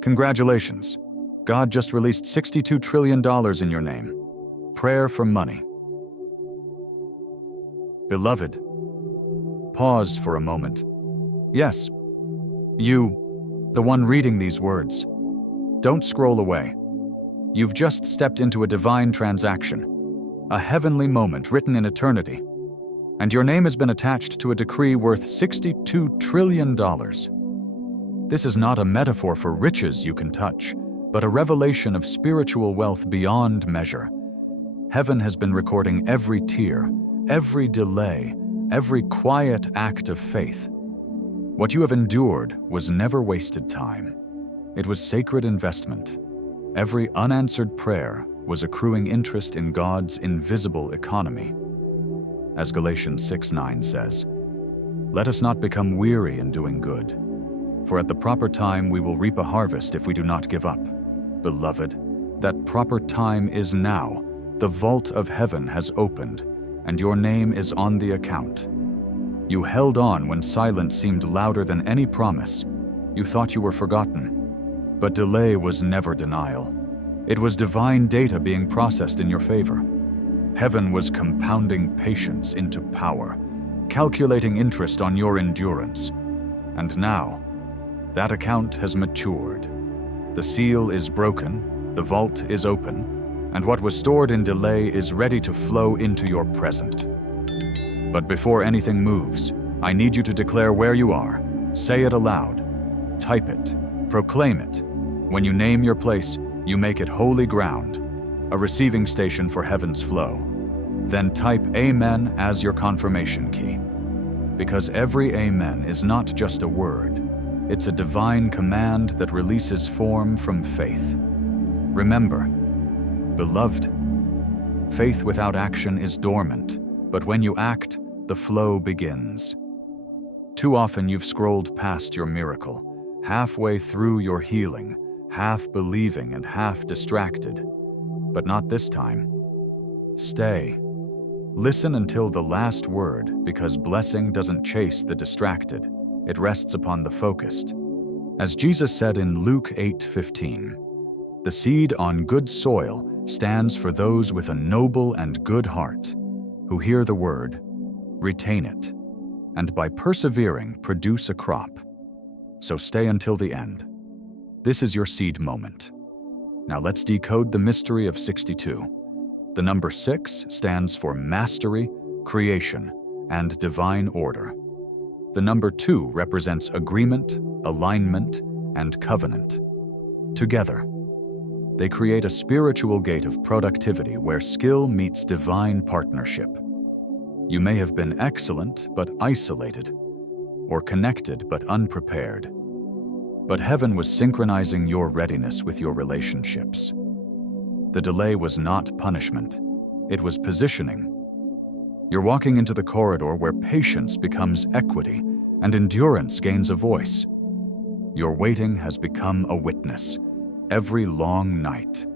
Congratulations. God just released $62 trillion in your name. Prayer for money. Beloved, pause for a moment. Yes, you, the one reading these words. Don't scroll away. You've just stepped into a divine transaction, a heavenly moment written in eternity, and your name has been attached to a decree worth $62 trillion. This is not a metaphor for riches you can touch, but a revelation of spiritual wealth beyond measure. Heaven has been recording every tear, every delay, every quiet act of faith. What you have endured was never wasted time. It was sacred investment. Every unanswered prayer was accruing interest in God's invisible economy. As Galatians 6:9 says, "Let us not become weary in doing good, for at the proper time we will reap a harvest if we do not give up." Beloved, that proper time is now. The vault of heaven has opened, and your name is on the account. You held on when silence seemed louder than any promise. You thought you were forgotten. But delay was never denial. It was divine data being processed in your favor. Heaven was compounding patience into power, calculating interest on your endurance. And now, that account has matured. The seal is broken, the vault is open, and what was stored in delay is ready to flow into your present. But before anything moves, I need you to declare where you are. Say it aloud. Type it. Proclaim it. When you name your place, you make it holy ground, a receiving station for heaven's flow. Then type Amen as your confirmation key. Because every Amen is not just a word, it's a divine command that releases form from faith. Remember, beloved, faith without action is dormant, but when you act, the flow begins. Too often you've scrolled past your miracle, halfway through your healing, half believing and half distracted. But not this time. Stay. Listen until the last word, because blessing doesn't chase the distracted. It rests upon the focused. As Jesus said in Luke 8:15, "The seed on good soil stands for those with a noble and good heart, who hear the word, retain it, and by persevering produce a crop." So stay until the end. This is your seed moment. Now let's decode the mystery of 62. The number 6 stands for mastery, creation, and divine order. The number 2 represents agreement, alignment, and covenant. Together, they create a spiritual gate of productivity where skill meets divine partnership. You may have been excellent but isolated, or connected but unprepared. But heaven was synchronizing your readiness with your relationships. The delay was not punishment, it was positioning. You're walking into the corridor where patience becomes equity and endurance gains a voice. Your waiting has become a witness. Every long night,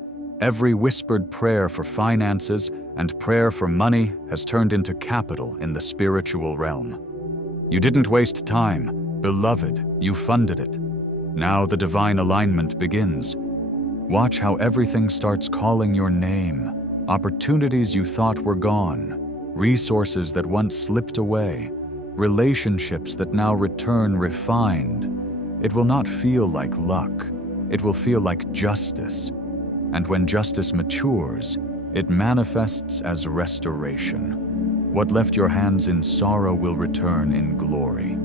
every whispered prayer for finances and prayer for money has turned into capital in the spiritual realm. You didn't waste time, beloved, you funded it. Now the divine alignment begins. Watch how everything starts calling your name. Opportunities you thought were gone, resources that once slipped away, relationships that now return refined. It will not feel like luck. It will feel like justice. And when justice matures, it manifests as restoration. What left your hands in sorrow will return in glory.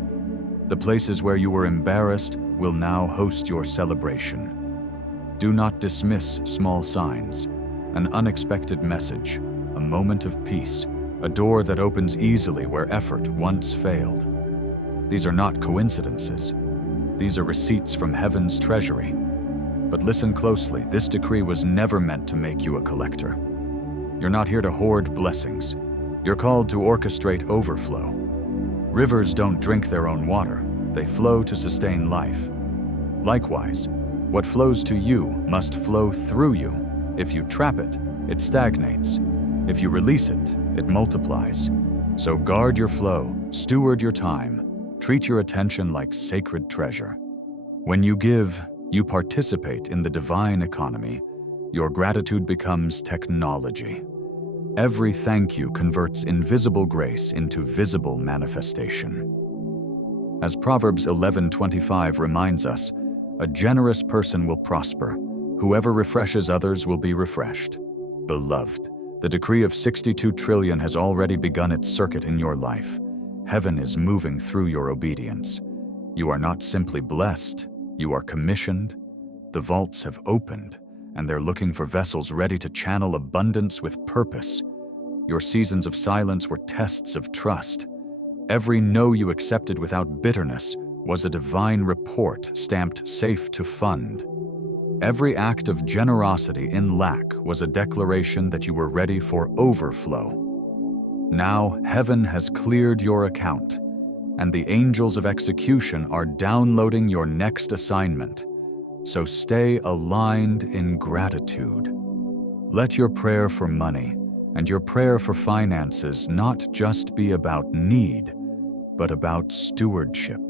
The places where you were embarrassed will now host your celebration. Do not dismiss small signs, an unexpected message, a moment of peace, a door that opens easily where effort once failed. These are not coincidences. These are receipts from heaven's treasury. But listen closely, this decree was never meant to make you a collector. You're not here to hoard blessings. You're called to orchestrate overflow. Rivers don't drink their own water. They flow to sustain life. Likewise, what flows to you must flow through you. If you trap it, it stagnates. If you release it, it multiplies. So guard your flow, steward your time, treat your attention like sacred treasure. When you give, You participate in the divine economy. Your gratitude becomes technology. Every thank you converts invisible grace into visible manifestation. As Proverbs 11:25 reminds us, a generous person will prosper. Whoever refreshes others will be refreshed. Beloved, the decree of 62 trillion has already begun its circuit in your life. Heaven is moving through your obedience. You are not simply blessed, you are commissioned. The vaults have opened, and they're looking for vessels ready to channel abundance with purpose. Your seasons of silence were tests of trust. Every no you accepted without bitterness was a divine report stamped safe to fund. Every act of generosity in lack was a declaration that you were ready for overflow. Now heaven has cleared your account, and the angels of execution are downloading your next assignment. So stay aligned in gratitude. Let your prayer for money and your prayer for finances not just be about need, but about stewardship.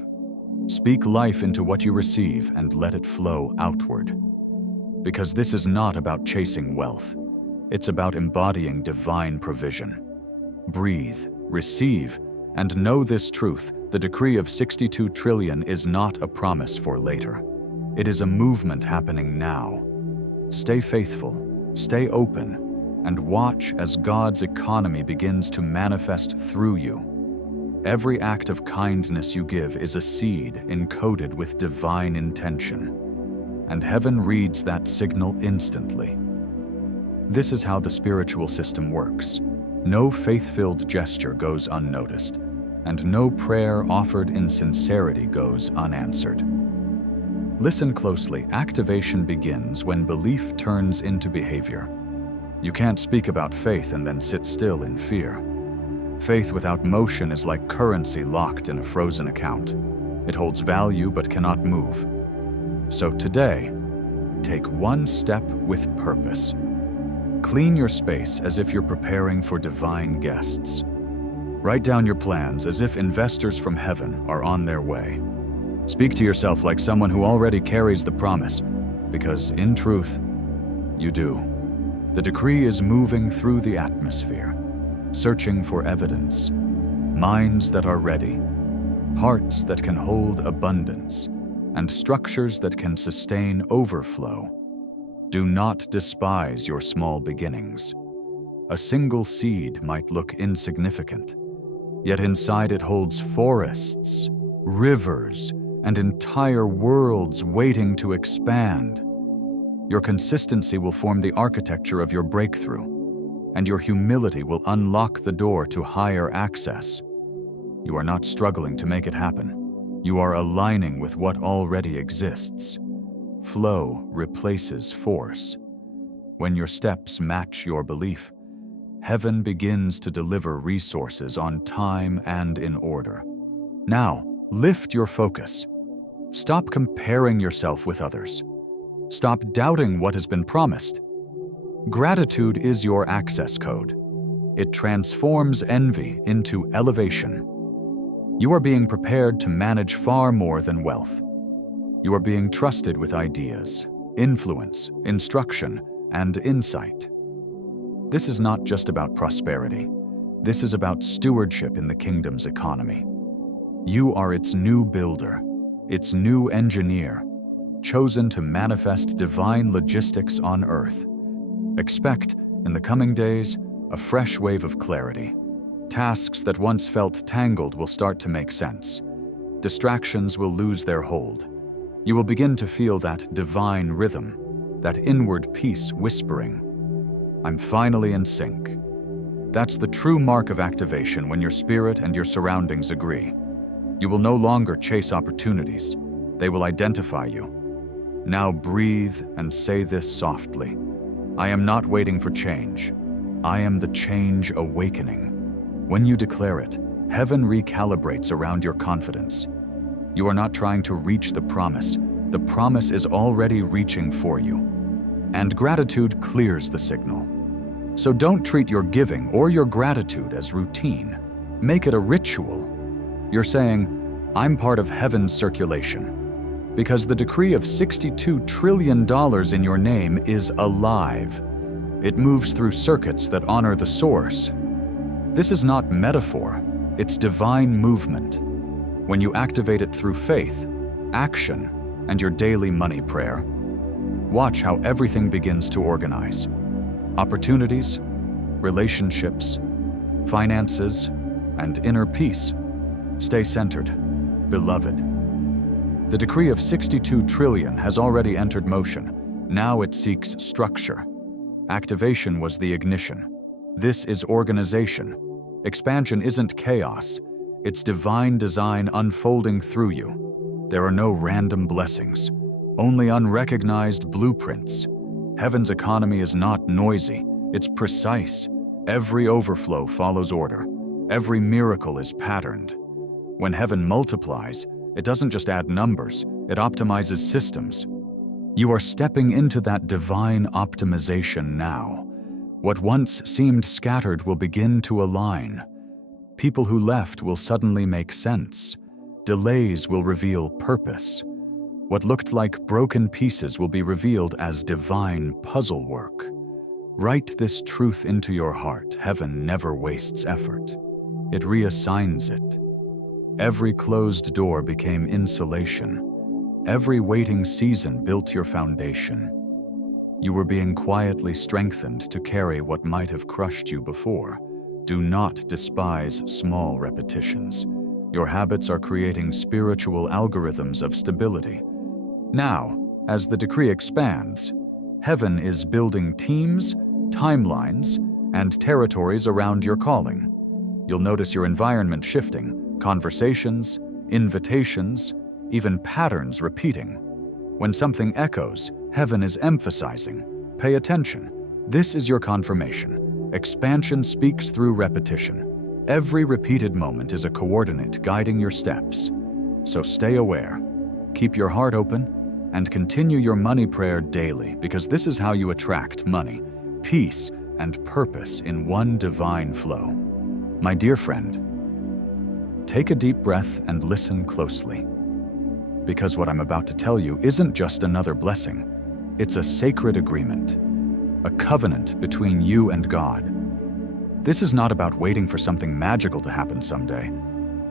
Speak life into what you receive and let it flow outward. Because this is not about chasing wealth. It's about embodying divine provision. Breathe, receive, and know this truth: the decree of 62 trillion is not a promise for later. It is a movement happening now. Stay faithful, stay open, and watch as God's economy begins to manifest through you. Every act of kindness you give is a seed encoded with divine intention, and heaven reads that signal instantly. This is how the spiritual system works. No faith-filled gesture goes unnoticed, and no prayer offered in sincerity goes unanswered. Listen closely. Activation begins when belief turns into behavior. You can't speak about faith and then sit still in fear. Faith without motion is like currency locked in a frozen account. It holds value but cannot move. So today, take one step with purpose. Clean your space as if you're preparing for divine guests. Write down your plans as if investors from heaven are on their way. Speak to yourself like someone who already carries the promise, because in truth, you do. The decree is moving through the atmosphere, searching for evidence, minds that are ready, hearts that can hold abundance, and structures that can sustain overflow. Do not despise your small beginnings. A single seed might look insignificant, yet inside it holds forests, rivers, and entire worlds waiting to expand. Your consistency will form the architecture of your breakthrough, and your humility will unlock the door to higher access. You are not struggling to make it happen. You are aligning with what already exists. Flow replaces force. When your steps match your belief, heaven begins to deliver resources on time and in order. Now, lift your focus. Stop comparing yourself with others. Stop doubting what has been promised. Gratitude is your access code. It transforms envy into elevation. You are being prepared to manage far more than wealth. You are being trusted with ideas, influence, instruction, and insight. This is not just about prosperity. This is about stewardship in the kingdom's economy. You are its new builder, its new engineer, chosen to manifest divine logistics on earth. Expect, in the coming days, a fresh wave of clarity. Tasks that once felt tangled will start to make sense. Distractions will lose their hold. You will begin to feel that divine rhythm, that inward peace whispering, "I'm finally in sync." That's the true mark of activation when your spirit and your surroundings agree. You will no longer chase opportunities. They will identify you. Now breathe and say this softly. I am not waiting for change. I am the change awakening. When you declare it, heaven recalibrates around your confidence. You are not trying to reach the promise. The promise is already reaching for you. And gratitude clears the signal. So don't treat your giving or your gratitude as routine. Make it a ritual. You're saying, I'm part of heaven's circulation. Because the decree of $62 trillion in your name is alive. It moves through circuits that honor the source. This is not metaphor, it's divine movement. When you activate it through faith, action, and your daily money prayer, watch how everything begins to organize. Opportunities, relationships, finances, and inner peace. Stay centered, beloved. The decree of $62 trillion has already entered motion. Now it seeks structure. Activation was the ignition. This is organization. Expansion isn't chaos. It's divine design unfolding through you. There are no random blessings, only unrecognized blueprints. Heaven's economy is not noisy, it's precise. Every overflow follows order. Every miracle is patterned. When heaven multiplies, it doesn't just add numbers, it optimizes systems. You are stepping into that divine optimization now. What once seemed scattered will begin to align. People who left will suddenly make sense. Delays will reveal purpose. What looked like broken pieces will be revealed as divine puzzle work. Write this truth into your heart. Heaven never wastes effort. It reassigns it. Every closed door became insulation. Every waiting season built your foundation. You were being quietly strengthened to carry what might have crushed you before. Do not despise small repetitions. Your habits are creating spiritual algorithms of stability. Now, as the decree expands, heaven is building teams, timelines, and territories around your calling. You'll notice your environment shifting. Conversations, invitations, even patterns repeating. When something echoes, heaven is emphasizing. Pay attention. This is your confirmation. Expansion speaks through repetition. Every repeated moment is a coordinate guiding your steps. So stay aware, keep your heart open, and continue your money prayer daily, because this is how you attract money, peace, and purpose in one divine flow. My dear friend, take a deep breath and listen closely. Because what I'm about to tell you isn't just another blessing. It's a sacred agreement, a covenant between you and God. This is not about waiting for something magical to happen someday.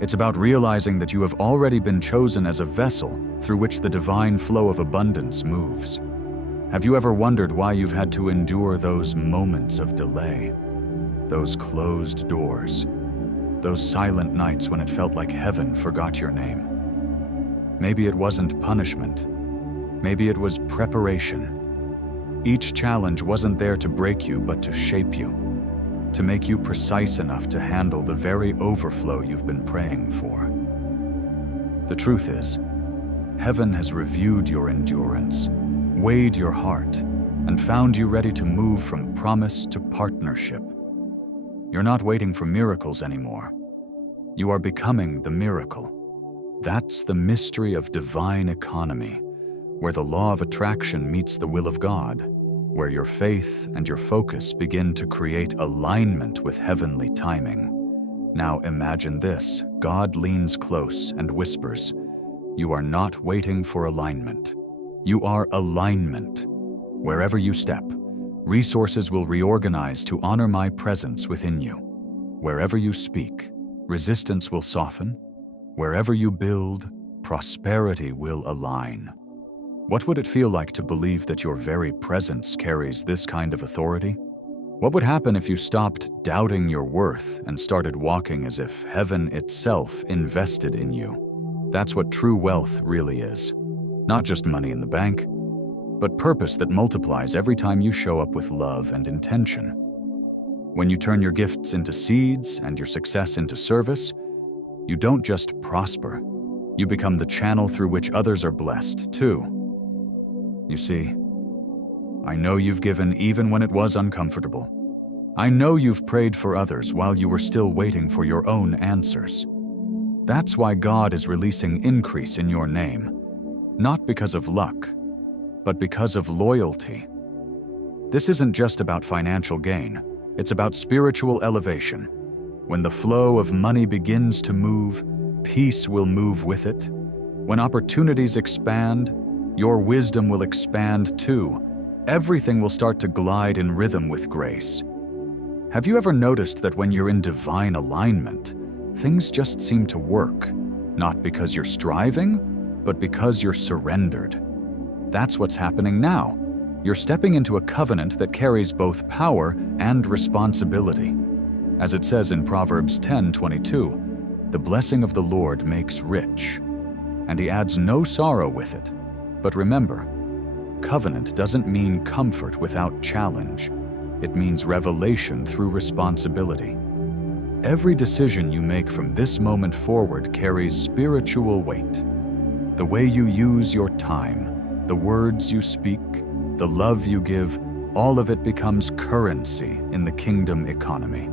It's about realizing that you have already been chosen as a vessel through which the divine flow of abundance moves. Have you ever wondered why you've had to endure those moments of delay? Those closed doors? Those silent nights when it felt like heaven forgot your name? Maybe it wasn't punishment. Maybe it was preparation. Each challenge wasn't there to break you, but to shape you, to make you precise enough to handle the very overflow you've been praying for. The truth is, heaven has reviewed your endurance, weighed your heart, and found you ready to move from promise to partnership. You're not waiting for miracles anymore. You are becoming the miracle. That's the mystery of divine economy, where the law of attraction meets the will of God, where your faith and your focus begin to create alignment with heavenly timing. Now imagine this. God leans close and whispers, "You are not waiting for alignment. You are alignment. Wherever you step, resources will reorganize to honor my presence within you. Wherever you speak, resistance will soften. Wherever you build, prosperity will align." What would it feel like to believe that your very presence carries this kind of authority? What would happen if you stopped doubting your worth and started walking as if heaven itself invested in you? That's what true wealth really is. Not just money in the bank, but purpose that multiplies every time you show up with love and intention. When you turn your gifts into seeds and your success into service, you don't just prosper, you become the channel through which others are blessed too. You see, I know you've given even when it was uncomfortable. I know you've prayed for others while you were still waiting for your own answers. That's why God is releasing increase in your name, not because of luck, but because of loyalty. This isn't just about financial gain, it's about spiritual elevation. When the flow of money begins to move, peace will move with it. When opportunities expand, your wisdom will expand too. Everything will start to glide in rhythm with grace. Have you ever noticed that when you're in divine alignment, things just seem to work, not because you're striving, but because you're surrendered? That's what's happening now. You're stepping into a covenant that carries both power and responsibility. As it says in Proverbs 10:22, "The blessing of the Lord makes rich, and he adds no sorrow with it." But remember, covenant doesn't mean comfort without challenge. It means revelation through responsibility. Every decision you make from this moment forward carries spiritual weight. The way you use your time, the words you speak, the love you give, all of it becomes currency in the kingdom economy.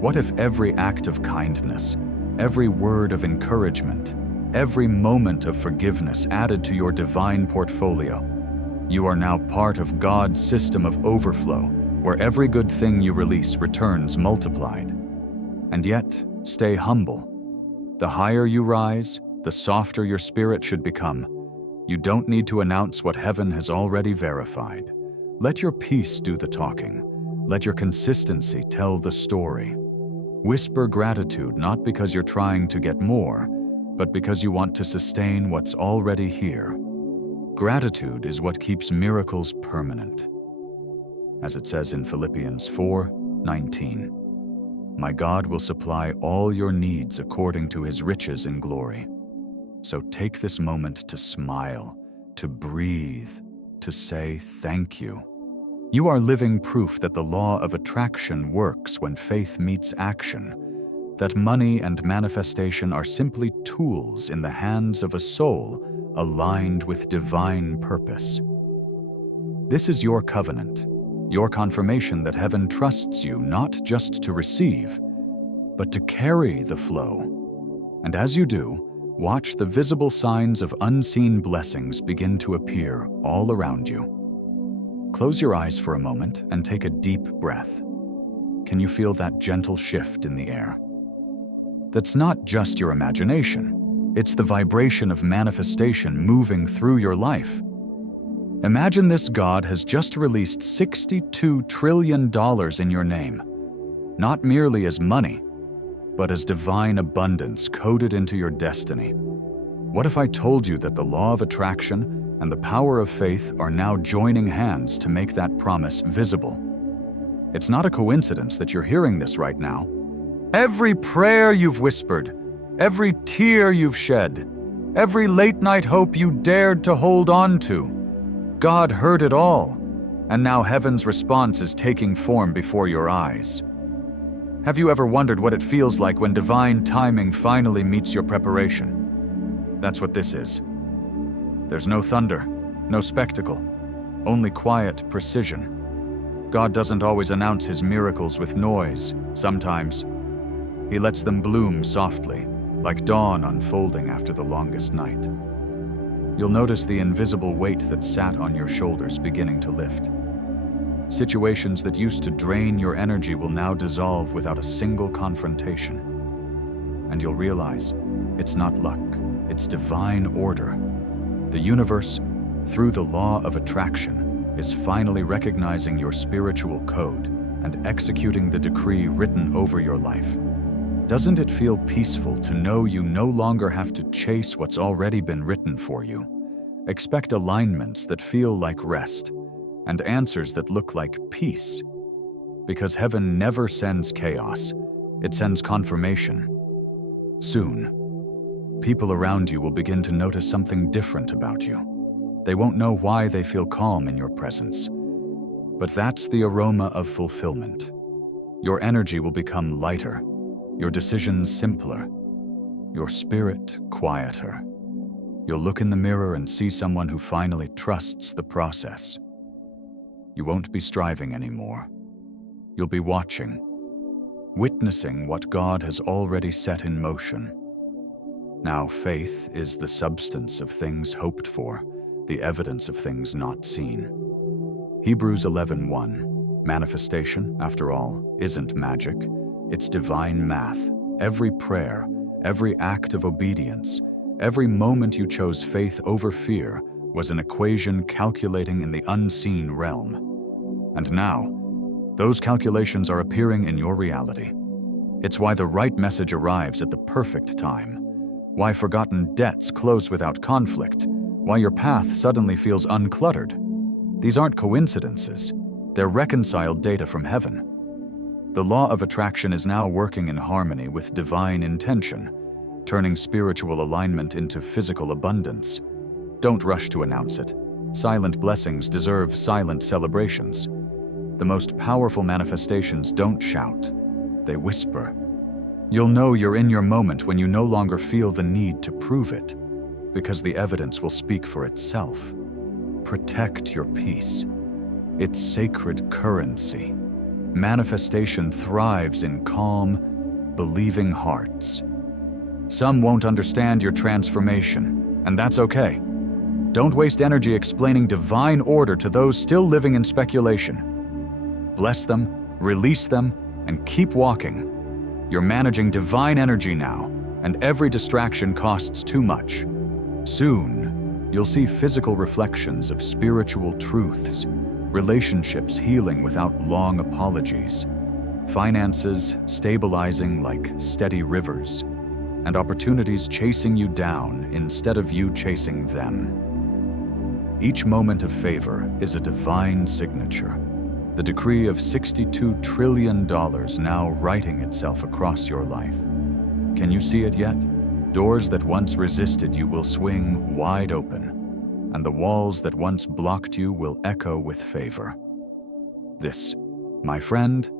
What if every act of kindness, every word of encouragement, every moment of forgiveness added to your divine portfolio? You are now part of God's system of overflow, where every good thing you release returns multiplied. And yet, stay humble. The higher you rise, the softer your spirit should become. You don't need to announce what heaven has already verified. Let your peace do the talking. Let your consistency tell the story. Whisper gratitude not because you're trying to get more, but because you want to sustain what's already here. Gratitude is what keeps miracles permanent. As it says in Philippians 4:19, "My God will supply all your needs according to his riches in glory." So take this moment to smile, to breathe, to say thank you. You are living proof that the law of attraction works when faith meets action, that money and manifestation are simply tools in the hands of a soul aligned with divine purpose. This is your covenant, your confirmation that heaven trusts you not just to receive, but to carry the flow. And as you do, watch the visible signs of unseen blessings begin to appear all around you. Close your eyes for a moment and take a deep breath. Can you feel that gentle shift in the air? That's not just your imagination. It's the vibration of manifestation moving through your life. Imagine this God has just released $62 trillion in your name, not merely as money, but as divine abundance coded into your destiny. What if I told you that the law of attraction and the power of faith are now joining hands to make that promise visible? It's not a coincidence that you're hearing this right now. Every prayer you've whispered, every tear you've shed, every late-night hope you dared to hold on to, God heard it all, and now heaven's response is taking form before your eyes. Have you ever wondered what it feels like when divine timing finally meets your preparation? That's what this is. There's no thunder, no spectacle, only quiet precision. God doesn't always announce his miracles with noise. Sometimes he lets them bloom softly, like dawn unfolding after the longest night. You'll notice the invisible weight that sat on your shoulders beginning to lift. Situations that used to drain your energy will now dissolve without a single confrontation. And you'll realize it's not luck, it's divine order. The universe, through the law of attraction, is finally recognizing your spiritual code and executing the decree written over your life. Doesn't it feel peaceful to know you no longer have to chase what's already been written for you? Expect alignments that feel like rest and answers that look like peace. Because heaven never sends chaos, it sends confirmation. Soon, people around you will begin to notice something different about you. They won't know why they feel calm in your presence, but that's the aroma of fulfillment. Your energy will become lighter, your decisions simpler, your spirit quieter. You'll look in the mirror and see someone who finally trusts the process. You won't be striving anymore. You'll be watching, witnessing what God has already set in motion. Now, faith is the substance of things hoped for, the evidence of things not seen. Hebrews 11:1. Manifestation, after all, isn't magic. It's divine math. Every prayer, every act of obedience, Every moment you chose faith over fear was an equation calculating in the unseen realm. And now, those calculations are appearing in your reality. It's why the right message arrives at the perfect time, why forgotten debts close without conflict, why your path suddenly feels uncluttered. These aren't coincidences, they're reconciled data from heaven. The law of attraction is now working in harmony with divine intention, turning spiritual alignment into physical abundance. Don't rush to announce it. Silent blessings deserve silent celebrations. The most powerful manifestations don't shout, they whisper. You'll know you're in your moment when you no longer feel the need to prove it, because the evidence will speak for itself. Protect your peace. It's sacred currency. Manifestation thrives in calm, believing hearts. Some won't understand your transformation, and that's okay. Don't waste energy explaining divine order to those still living in speculation. Bless them, release them, and keep walking. You're managing divine energy now, and every distraction costs too much. Soon, you'll see physical reflections of spiritual truths, relationships healing without long apologies, finances stabilizing like steady rivers, and opportunities chasing you down instead of you chasing them. Each moment of favor is a divine signature, the decree of $62 trillion now writing itself across your life. Can you see it yet? Doors that once resisted you will swing wide open, and the walls that once blocked you will echo with favor. This, my friend,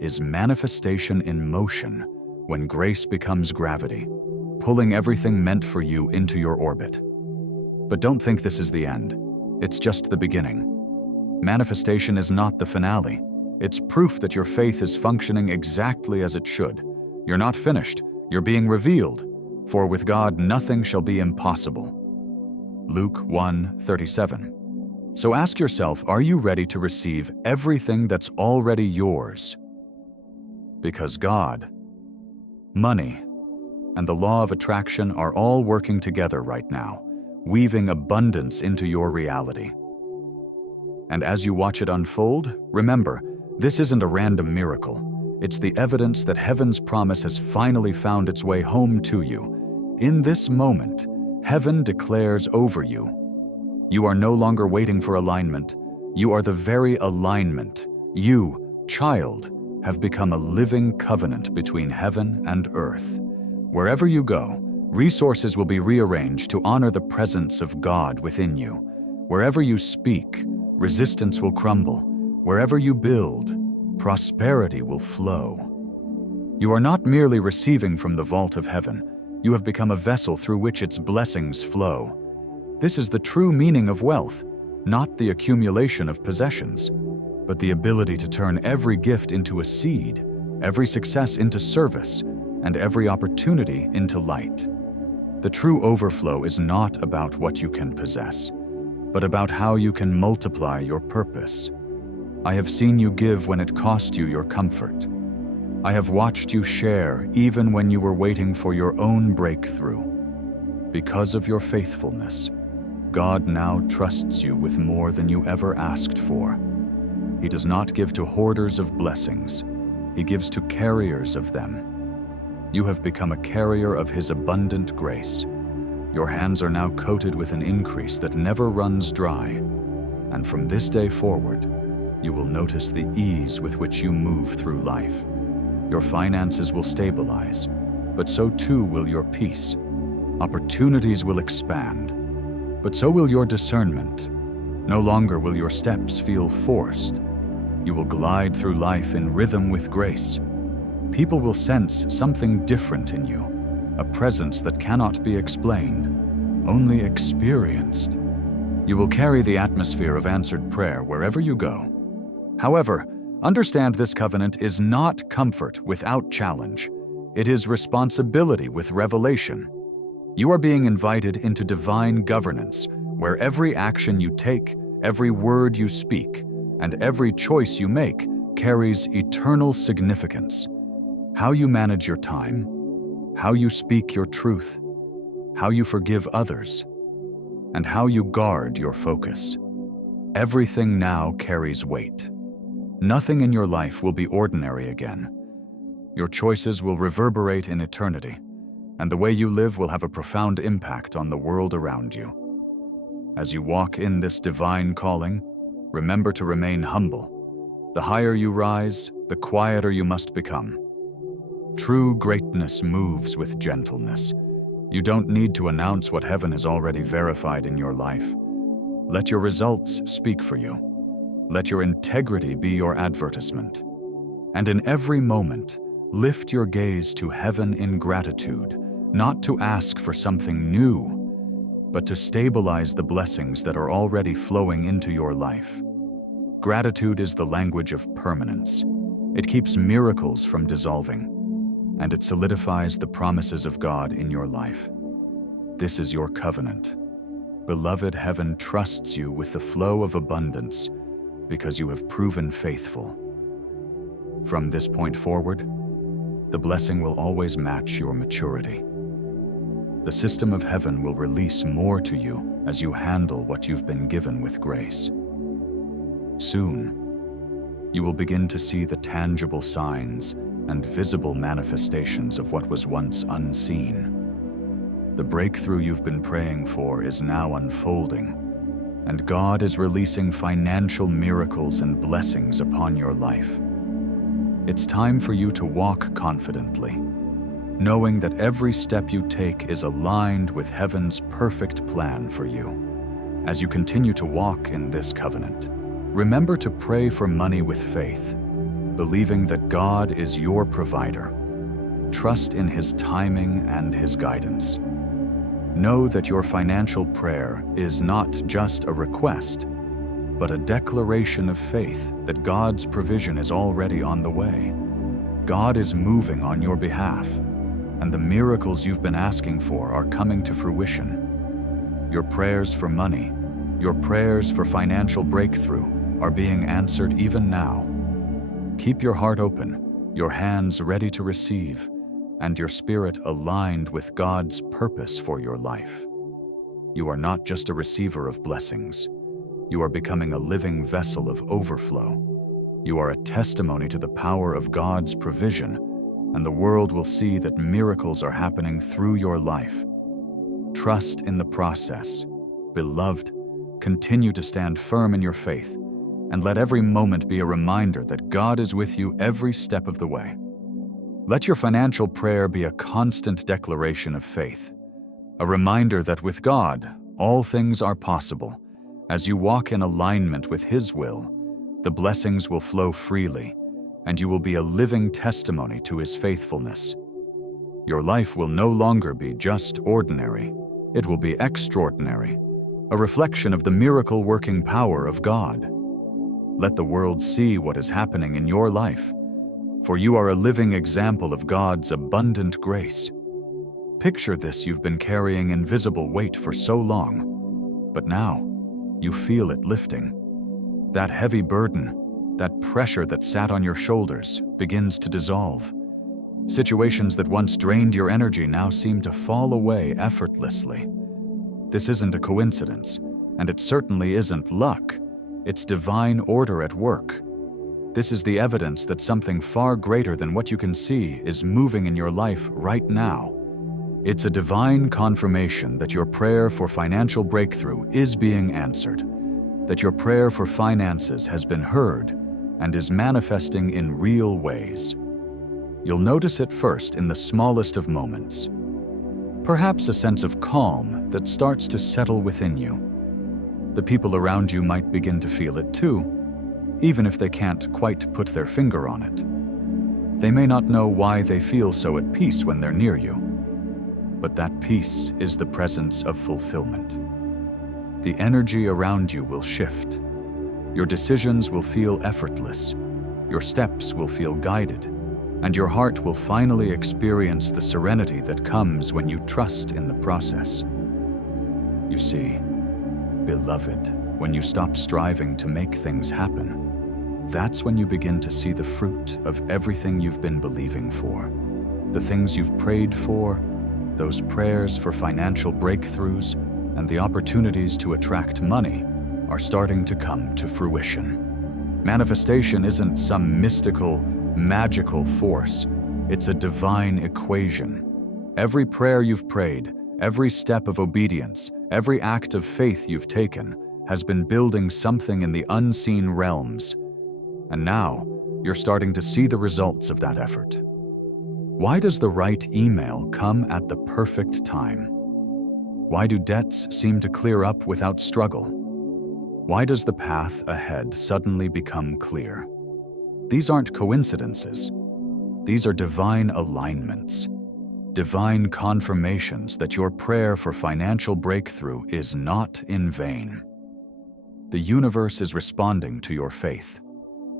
is manifestation in motion when grace becomes gravity, pulling everything meant for you into your orbit. But don't think this is the end. It's just the beginning. Manifestation is not the finale. It's proof that your faith is functioning exactly as it should. You're not finished. You're being revealed. For with God nothing shall be impossible. Luke 1:37. So ask yourself, are you ready to receive everything that's already yours? Because God, money, and the law of attraction are all working together right now, weaving abundance into your reality. And as you watch it unfold, remember, this isn't a random miracle. It's the evidence that heaven's promise has finally found its way home to you. In this moment, heaven declares over you. You are no longer waiting for alignment. You are the very alignment. You, child, have become a living covenant between heaven and earth. Wherever you go, resources will be rearranged to honor the presence of God within you. Wherever you speak, resistance will crumble. Wherever you build, prosperity will flow. You are not merely receiving from the vault of heaven. You have become a vessel through which its blessings flow. This is the true meaning of wealth, not the accumulation of possessions, but the ability to turn every gift into a seed, every success into service, and every opportunity into light. The true overflow is not about what you can possess, but about how you can multiply your purpose. I have seen you give when it cost you your comfort. I have watched you share even when you were waiting for your own breakthrough. Because of your faithfulness, God now trusts you with more than you ever asked for. He does not give to hoarders of blessings. He gives to carriers of them. You have become a carrier of His abundant grace. Your hands are now coated with an increase that never runs dry. And from this day forward, you will notice the ease with which you move through life. Your finances will stabilize, but so too will your peace. Opportunities will expand, but so will your discernment. No longer will your steps feel forced. You will glide through life in rhythm with grace. People will sense something different in you, a presence that cannot be explained, only experienced. You will carry the atmosphere of answered prayer wherever you go. However, understand this covenant is not comfort without challenge. It is responsibility with revelation. You are being invited into divine governance, where every action you take, every word you speak, and every choice you make carries eternal significance. How you manage your time, how you speak your truth, how you forgive others, and how you guard your focus. Everything now carries weight. Nothing in your life will be ordinary again. Your choices will reverberate in eternity, and the way you live will have a profound impact on the world around you. As you walk in this divine calling, remember to remain humble. The higher you rise, the quieter you must become. True greatness moves with gentleness. You don't need to announce what heaven has already verified in your life. Let your results speak for you. Let your integrity be your advertisement. And in every moment, lift your gaze to heaven in gratitude, not to ask for something new, but to stabilize the blessings that are already flowing into your life. Gratitude is the language of permanence. It keeps miracles from dissolving, and it solidifies the promises of God in your life. This is your covenant. Beloved, heaven trusts you with the flow of abundance because you have proven faithful. From this point forward, the blessing will always match your maturity. The system of heaven will release more to you as you handle what you've been given with grace. Soon, you will begin to see the tangible signs and visible manifestations of what was once unseen. The breakthrough you've been praying for is now unfolding, and God is releasing financial miracles and blessings upon your life. It's time for you to walk confidently, knowing that every step you take is aligned with heaven's perfect plan for you. As you continue to walk in this covenant, remember to pray for money with faith, believing that God is your provider. Trust in His timing and His guidance. Know that your financial prayer is not just a request, but a declaration of faith that God's provision is already on the way. God is moving on your behalf, and the miracles you've been asking for are coming to fruition. Your prayers for money, your prayers for financial breakthrough are being answered even now. Keep your heart open, your hands ready to receive, and your spirit aligned with God's purpose for your life. You are not just a receiver of blessings. You are becoming a living vessel of overflow. You are a testimony to the power of God's provision, and the world will see that miracles are happening through your life. Trust in the process. Beloved, continue to stand firm in your faith, and let every moment be a reminder that God is with you every step of the way. Let your financial prayer be a constant declaration of faith, a reminder that with God, all things are possible. As you walk in alignment with His will, the blessings will flow freely, and you will be a living testimony to His faithfulness. Your life will no longer be just ordinary. It will be extraordinary, a reflection of the miracle-working power of God. Let the world see what is happening in your life, for you are a living example of God's abundant grace. Picture this: you've been carrying invisible weight for so long, but now you feel it lifting. That heavy burden, that pressure that sat on your shoulders, begins to dissolve. Situations that once drained your energy now seem to fall away effortlessly. This isn't a coincidence, and it certainly isn't luck. It's divine order at work. This is the evidence that something far greater than what you can see is moving in your life right now. It's a divine confirmation that your prayer for financial breakthrough is being answered, that your prayer for finances has been heard and is manifesting in real ways. You'll notice it first in the smallest of moments. Perhaps a sense of calm that starts to settle within you. The people around you might begin to feel it too, even if they can't quite put their finger on it. They may not know why they feel so at peace when they're near you, but that peace is the presence of fulfillment. The energy around you will shift. Your decisions will feel effortless. Your steps will feel guided, and your heart will finally experience the serenity that comes when you trust in the process. You see, beloved, when you stop striving to make things happen, that's when you begin to see the fruit of everything you've been believing for. The things you've prayed for, those prayers for financial breakthroughs and the opportunities to attract money are starting to come to fruition. Manifestation isn't some mystical, magical force. It's a divine equation. Every prayer you've prayed, every step of obedience, every act of faith you've taken has been building something in the unseen realms. And now, you're starting to see the results of that effort. Why does the right email come at the perfect time? Why do debts seem to clear up without struggle? Why does the path ahead suddenly become clear? These aren't coincidences. These are divine alignments, divine confirmations that your prayer for financial breakthrough is not in vain. The universe is responding to your faith,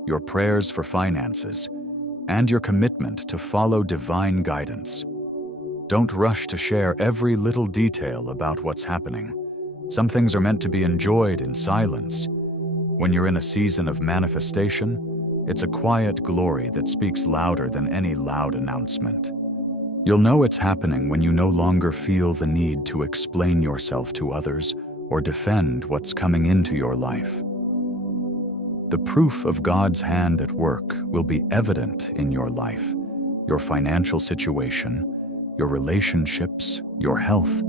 your prayers for finances, and your commitment to follow divine guidance. Don't rush to share every little detail about what's happening. Some things are meant to be enjoyed in silence. When you're in a season of manifestation, it's a quiet glory that speaks louder than any loud announcement. You'll know it's happening when you no longer feel the need to explain yourself to others or defend what's coming into your life. The proof of God's hand at work will be evident in your life, your financial situation, your relationships, your health.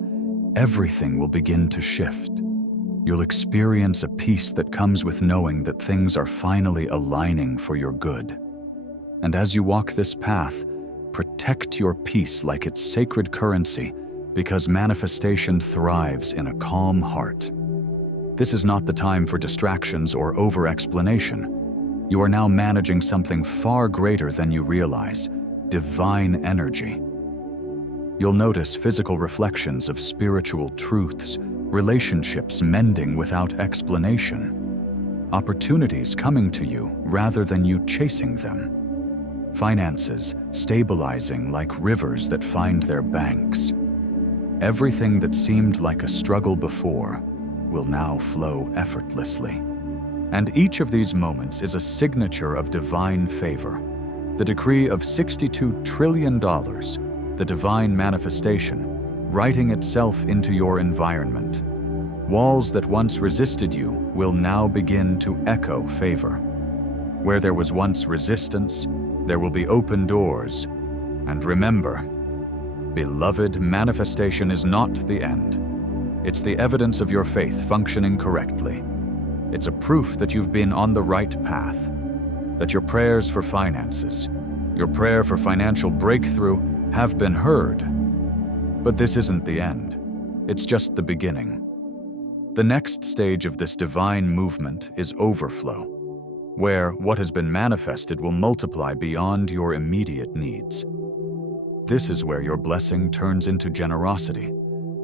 Everything will begin to shift. You'll experience a peace that comes with knowing that things are finally aligning for your good. And as you walk this path, protect your peace like it's sacred currency, because manifestation thrives in a calm heart. This is not the time for distractions or over-explanation. You are now managing something far greater than you realize, divine energy. You'll notice physical reflections of spiritual truths, relationships mending without explanation, opportunities coming to you rather than you chasing them, finances stabilizing like rivers that find their banks. Everything that seemed like a struggle before will now flow effortlessly. And each of these moments is a signature of divine favor, the decree of $62 trillion, the divine manifestation, writing itself into your environment. Walls that once resisted you will now begin to echo favor. Where there was once resistance, there will be open doors. And remember, beloved, manifestation is not the end. It's the evidence of your faith functioning correctly. It's a proof that you've been on the right path, that your prayers for finances, your prayer for financial breakthrough have been heard. But this isn't the end. It's just the beginning. The next stage of this divine movement is overflow, where what has been manifested will multiply beyond your immediate needs. This is where your blessing turns into generosity,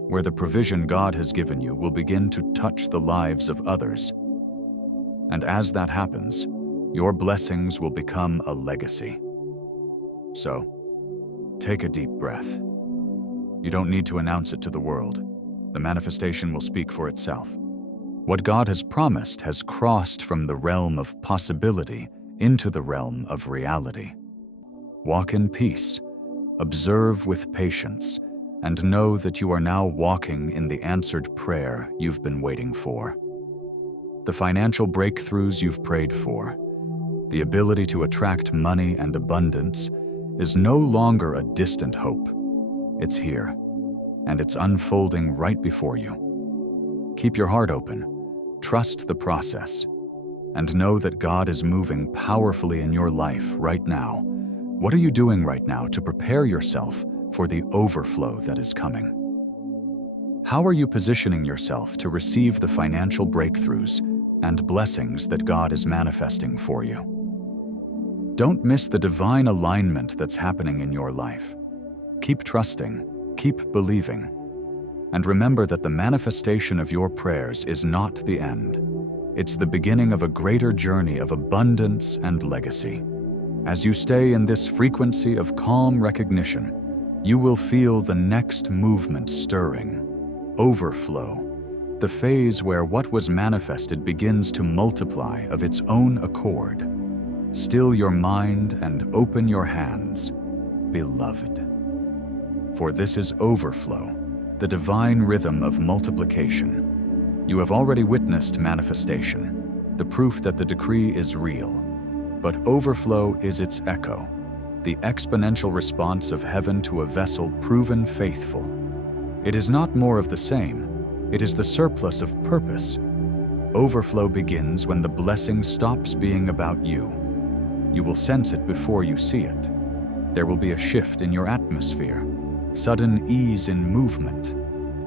where the provision God has given you will begin to touch the lives of others. And as that happens, your blessings will become a legacy. So, take a deep breath. You don't need to announce it to the world. The manifestation will speak for itself. What God has promised has crossed from the realm of possibility into the realm of reality. Walk in peace, observe with patience, and know that you are now walking in the answered prayer you've been waiting for. The financial breakthroughs you've prayed for, the ability to attract money and abundance, is no longer a distant hope. It's here, and it's unfolding right before you. Keep your heart open, trust the process, and know that God is moving powerfully in your life right now. What are you doing right now to prepare yourself for the overflow that is coming? How are you positioning yourself to receive the financial breakthroughs and blessings that God is manifesting for you? Don't miss the divine alignment that's happening in your life. Keep trusting, keep believing, and remember that the manifestation of your prayers is not the end. It's the beginning of a greater journey of abundance and legacy. As you stay in this frequency of calm recognition, you will feel the next movement stirring, overflow, the phase where what was manifested begins to multiply of its own accord. Still your mind and open your hands, beloved. For this is overflow, the divine rhythm of multiplication. You have already witnessed manifestation, the proof that the decree is real. But overflow is its echo, the exponential response of heaven to a vessel proven faithful. It is not more of the same, it is the surplus of purpose. Overflow begins when the blessing stops being about you. You will sense it before you see it. There will be a shift in your atmosphere, sudden ease in movement,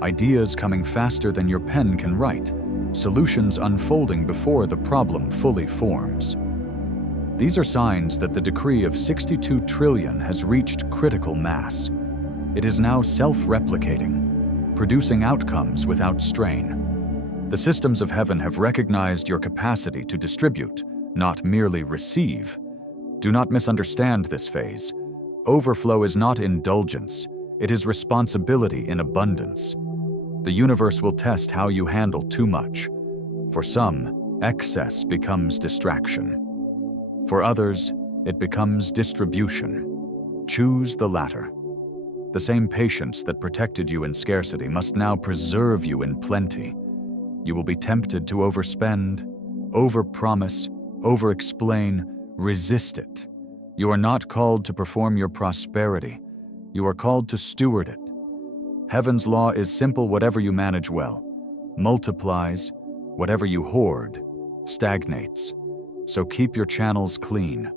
ideas coming faster than your pen can write, solutions unfolding before the problem fully forms. These are signs that the decree of 62 trillion has reached critical mass. It is now self-replicating, producing outcomes without strain. The systems of heaven have recognized your capacity to distribute, not merely receive. Do not misunderstand this phase. Overflow is not indulgence, it is responsibility in abundance. The universe will test how you handle too much. For some, excess becomes distraction. For others, it becomes distribution. Choose the latter. The same patience that protected you in scarcity must now preserve you in plenty. You will be tempted to overspend, overpromise, overexplain, resist it. You are not called to perform your prosperity. You are called to steward it. Heaven's law is simple: whatever you manage well, multiplies; whatever you hoard, stagnates. So keep your channels clean.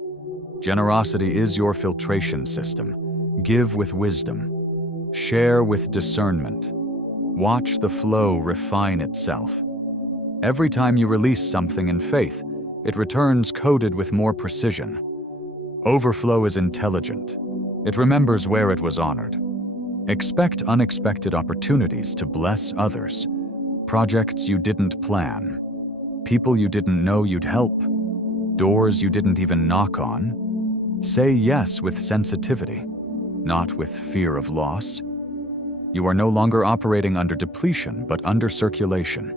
Generosity is your filtration system. Give with wisdom. Share with discernment. Watch the flow refine itself. Every time you release something in faith, it returns coded with more precision. Overflow is intelligent. It remembers where it was honored. Expect unexpected opportunities to bless others. Projects you didn't plan. People you didn't know you'd help. Doors you didn't even knock on. Say yes with sensitivity, not with fear of loss. You are no longer operating under depletion, but under circulation.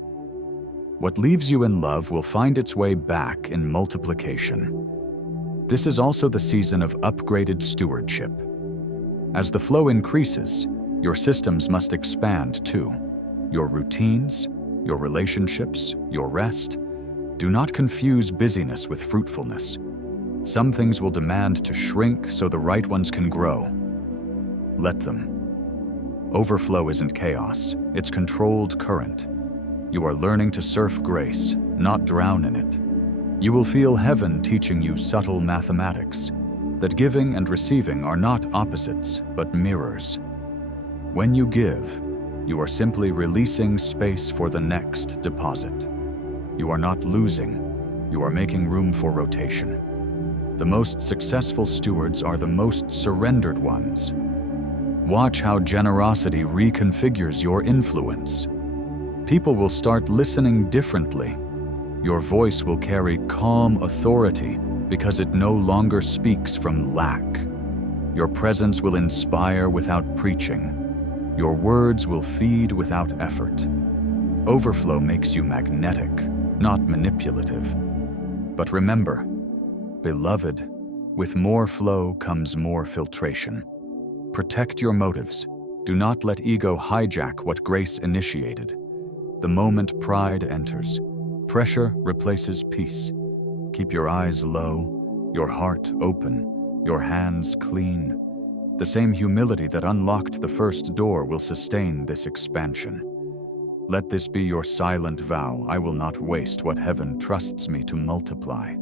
What leaves you in love will find its way back in multiplication. This is also the season of upgraded stewardship. As the flow increases, your systems must expand too. Your routines, your relationships, your rest. Do not confuse busyness with fruitfulness. Some things will demand to shrink so the right ones can grow. Let them. Overflow isn't chaos, it's controlled current. You are learning to surf grace, not drown in it. You will feel heaven teaching you subtle mathematics, that giving and receiving are not opposites, but mirrors. When you give, you are simply releasing space for the next deposit. You are not losing, you are making room for rotation. The most successful stewards are the most surrendered ones. Watch how generosity reconfigures your influence. People will start listening differently. Your voice will carry calm authority because it no longer speaks from lack. Your presence will inspire without preaching. Your words will feed without effort. Overflow makes you magnetic, not manipulative. But remember, beloved, with more flow comes more filtration. Protect your motives. Do not let ego hijack what grace initiated. The moment pride enters, pressure replaces peace. Keep your eyes low, your heart open, your hands clean. The same humility that unlocked the first door will sustain this expansion. Let this be your silent vow: I will not waste what heaven trusts me to multiply.